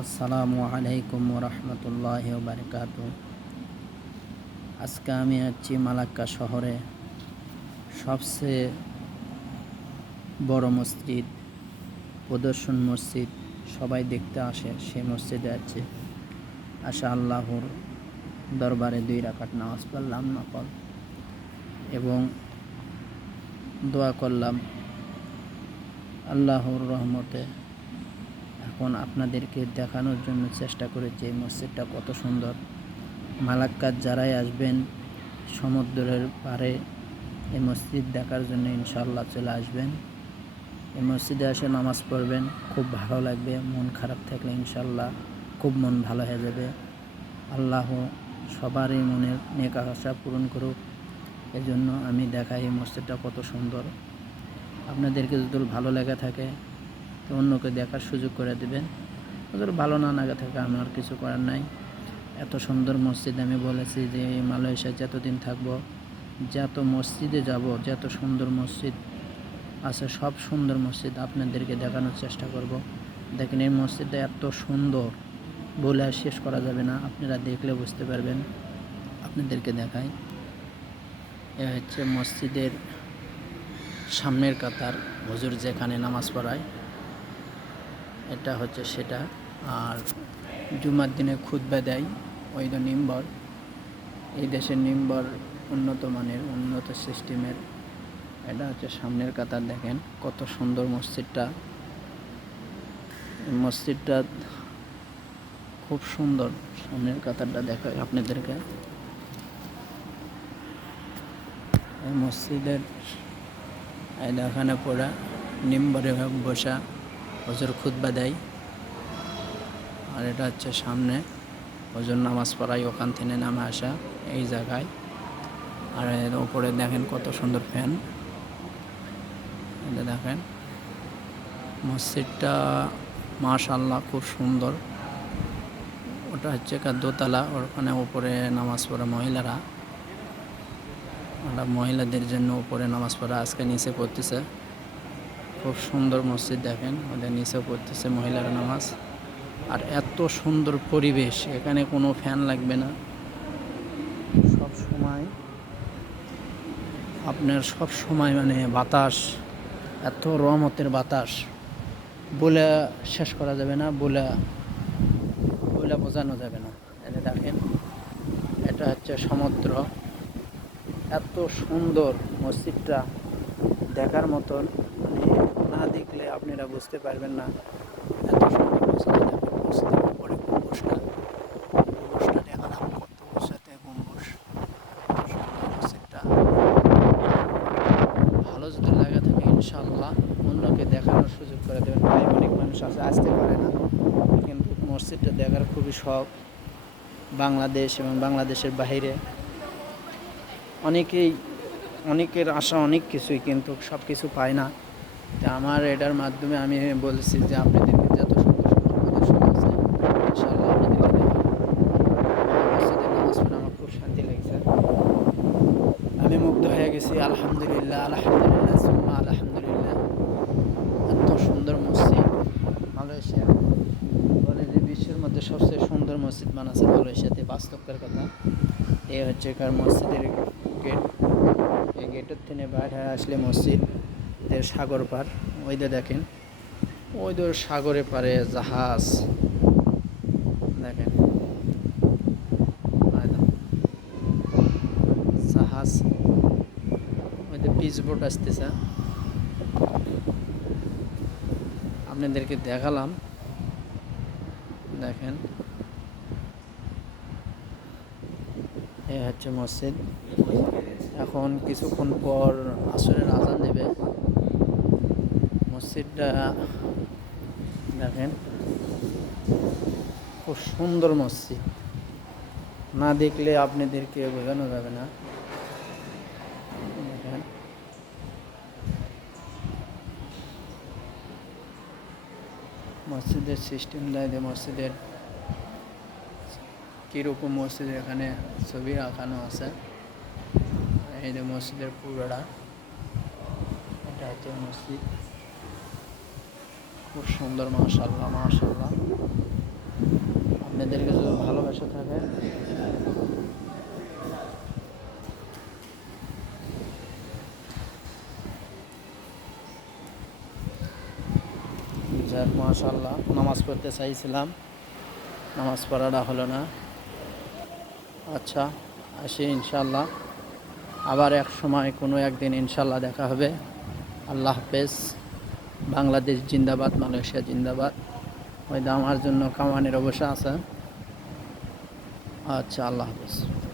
আসসালামু আলাইকুম রহমতুল্লাহ বারকাত আজকে আমি আছি মালাক্কা শহরে সবচেয়ে বড় মসজিদ, প্রদর্শন মসজিদ, সবাই দেখতে আসে সে মসজিদে আছে। আশা আল্লাহর দরবারে দুই রাকাত নামাজ পড়লাম নকল এবং দোয়া করলাম আল্লাহর রহমতে এখন আপনাদেরকে দেখানোর জন্য চেষ্টা করেছি এই মসজিদটা কত সুন্দর। মালাক্কার যারাই আসবেন সমুদ্রের পাড়ে এই মসজিদ দেখার জন্য ইনশাল্লাহ চলে আসবেন। এই মসজিদে এসে নামাজ পড়বেন, খুব ভালো লাগবে, মন খারাপ থাকলে ইনশাল্লাহ খুব মন ভালো হয়ে যাবে। আল্লাহ সবারই মনের নেক আশা পূরণ করুক। এজন্য আমি দেখাই এই মসজিদটা কত সুন্দর। আপনাদেরকে যদি ভালো লেগে থাকে তো অন্যকে দেখার সুযোগ করে দেবেন। ওদের ভালো না লাগা থাকে আমার কিছু করার নাই। এত সুন্দর মসজিদ আমি বলেছি যে মালয়েশিয়া যতদিন থাকব, যত মসজিদে যাব, যত সুন্দর মসজিদ আছে, সব সুন্দর মসজিদ আপনাদেরকে দেখানোর চেষ্টা করব। দেখেন এই মসজিদটা এত সুন্দর, বলে শেষ করা যাবে না। আপনারা দেখলে বুঝতে পারবেন। আপনাদেরকে দেখাই। এ হচ্ছে মসজিদের সামনের কাতার। হুজুর যেখানে নামাজ পড়ায় এটা হচ্ছে সেটা। আর জুমার দিনে খুতবা দেয়, ওই তো নিম্বর। এই দেশের নিম্বর উন্নত মানের, উন্নত সিস্টেমের। এটা হচ্ছে সামনের কাতার দেখেন, কত সুন্দর মসজিদটা। মসজিদটা খুব সুন্দর, সামনের কাতারটা দেখায় আপনাদেরকে। এই মসজিদের এই দেখানে পড়া নিম্বরে বসা। হজর খুতবা দেয়। আর এটা হচ্ছে সামনে। হজর নামাজ পড়াই, ওখান থেকে নামে আসা এই জায়গায়। আর এর ওপরে দেখেন কত সুন্দর ফ্যান। এটা দেখেন। মসজিদটা মাশাল্লাহ খুব সুন্দর। ওটা হচ্ছে একটা দোতলা, ওখানে ওপরে নামাজ পড়া মহিলারা। ওটা মহিলাদের জন্য উপরে নামাজ পড়া আজকে নিচে পড়তেছে। খুব সুন্দর মসজিদ দেখেন, ওদের নিচে পড়তেছে মহিলারা নামাজ। আর এত সুন্দর পরিবেশ, এখানে কোনো ফ্যান লাগবে না। সব সময়, আপনার সব সময় মানে বাতাস, এত রহমতের বাতাস। বলে শেষ করা যাবে না বলে বলে বোঝানো যাবে না। এটা দেখেন, এটা হচ্ছে সমুদ্র। এত সুন্দর মসজিদটা। দেখার মতন মানে না দেখলে আপনারা বুঝতে পারবেন না এত সুন্দর মসজিদের উপরে গম্বুজটা। গম্বুজটা দেখালাম কত বসাতে গম্বুজ। ভালো যদি লাগা থাকে ইনশাল্লাহ অন্যকে দেখানোর সুযোগ করে দেবেন। ভাই অনেক মানুষ আছে, আসতে পারে না। কিন্তু মসজিদটা দেখার খুবই শখ। বাংলাদেশ এবং বাংলাদেশের বাইরে। অনেকেই অনেকের আশা অনেক কিছুই, কিন্তু সব কিছু পায় না। তা আমার এটার মাধ্যমে আমি বলেছি যে আপনাদেরকে যত আমি মুগ্ধ হয়ে গেছি, আলহামদুলিল্লাহ আলহামদুলিল্লাহ আলহামদুলিল্লাহ। এত সুন্দর মসজিদ মালয়েশিয়া। বলে যে বিশ্বের মধ্যে সবচেয়ে সুন্দর মসজিদ বানাচ্ছে মালয়েশিয়াতে বাস্তবকার কথা। এ হচ্ছে কার মসজিদের গেট। এই গেটের থেকে বাইরে আসলে মসজিদ এর সাগর পার। ওই দেখেন, ওই তো সাগরে পারে জাহাজ। দেখেন জাহাজ। ওই পিচ আসতেছে। আপনাদেরকে দেখালাম। দেখেন এ হচ্ছে মসজিদ। এখন কিছুক্ষণ পর আসরের আজান দেবে। মসজিদটা দেখেন, খুব সুন্দর মসজিদ। না দেখলে আপনাদেরকে বোঝানো যাবে না। দেখেন। মসজিদের সিস্টেম দেয় যে মসজিদের কীরকম মসজিদ এখানে ছবি রাখানো আছে? এই যে মসজিদের পুরোটা। এটা হচ্ছে মসজিদ। খুব সুন্দর মাশাল্লাহ মাশাল্লাহ আপনাদেরকে যদি ভালোবাসা থাকে। যাক নামাজ পড়তে চাইছিলাম। নামাজ পড়াটা হলো না। আচ্ছা আসি ইনশাল্লাহ আবার এক সময় কোনো একদিন ইনশাল্লাহ দেখা হবে। আল্লাহ হাফেজ। বাংলাদেশ জিন্দাবাদ, মালয়েশিয়া জিন্দাবাদ। ওই আমার জন্য কামানের অবশ্য আছে। আচ্ছা আল্লাহ হাফেজ।